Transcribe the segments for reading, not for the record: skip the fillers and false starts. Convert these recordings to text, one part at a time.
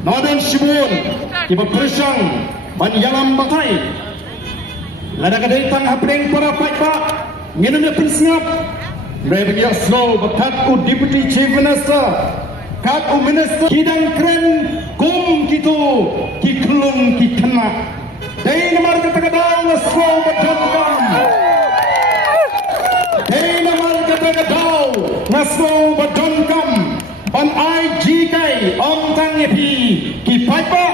Northern Shibun, kita bersang banyalam batai. Lada kadai tang hapeng para pak nginum pun Sngap. Mereka yang slow berkat u Deputy Chief Minister, kat u Minister jingkren kum gitu, kiklung kikena. Dai namar kata kadang slow berjangkam. Dai namar kata kadang slow berjangkam. Ban ai jikai om tang epi ki paipa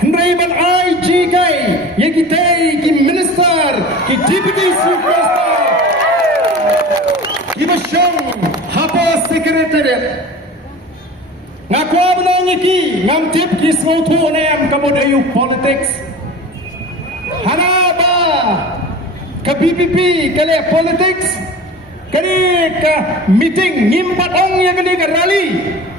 hendrai ban ai jikai ye ki tei ki minister ki deputy chief minister ki bashang hapa secretariat ngakwa benong ki ngam tip ki smothu nem kamodayu politics hana ba ka BPP kale politics kani ka meeting ngimpat ong yang kani ka rally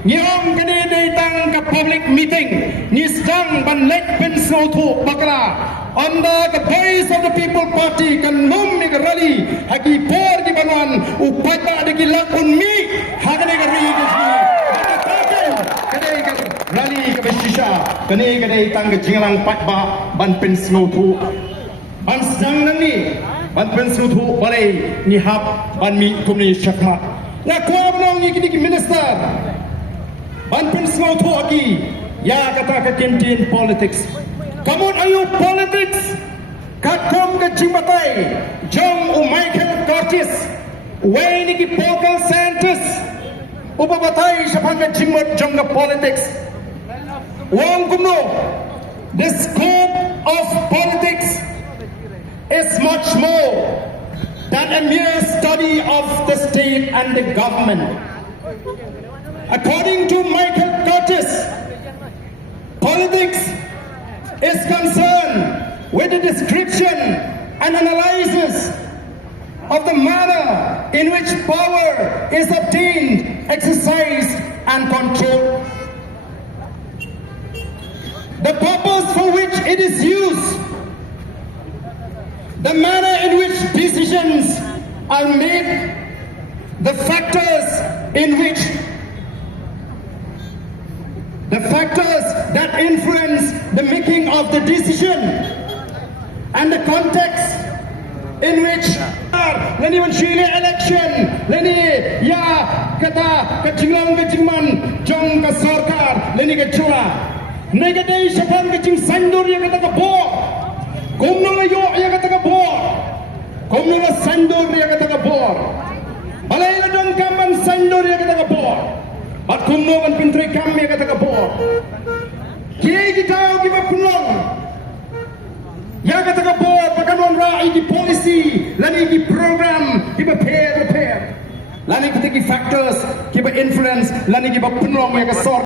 ngiong kani datang ka public meeting ni sedang ban lek pen sotu bakla on the voice of the people party kan mum ni ka rally hagi por di banan upata de ki lakun mi hagani ka ri ka kani ka rally ka besisha kani ka datang ka jinglang patba ban pen sotu ban sedang nani ban pensutu balai ni hab ban mi kumni syakmat na ko abnong ni kini minister ban pensutu aki ya kata ka kintin politics kamu ayu politics kakom ka jimbatai jong Michael Curtis way ni ki vocal scientist upabatai sapang ka jimot jong ka politics wong kumno the scope of politics is much more than a mere study of the state and the government. According to Michael Curtis, politics is concerned with the description and analysis of the manner in which power is obtained, exercised, and controlled. The purpose for which it is used, the manner in which decisions are made, the factors that influence the making of the decision, and the context in which lani menshile election lani ya kata kacinglang kacingman jong ka sarkar lani ka chula negadai sapang kacing sandur yang kata ka bo kumno na yo ya kata ka bor kumno na sandur ya kata ka bor balai na dong kamban sandur ya kata ka bor bat kumno ban pintre kam ya kata ka bor kiai kita ki mapunong ya kata ka bor pakanon rai di policy lani di program ki prepare lani kita ki factors ki influence lani ki punong ya ka sor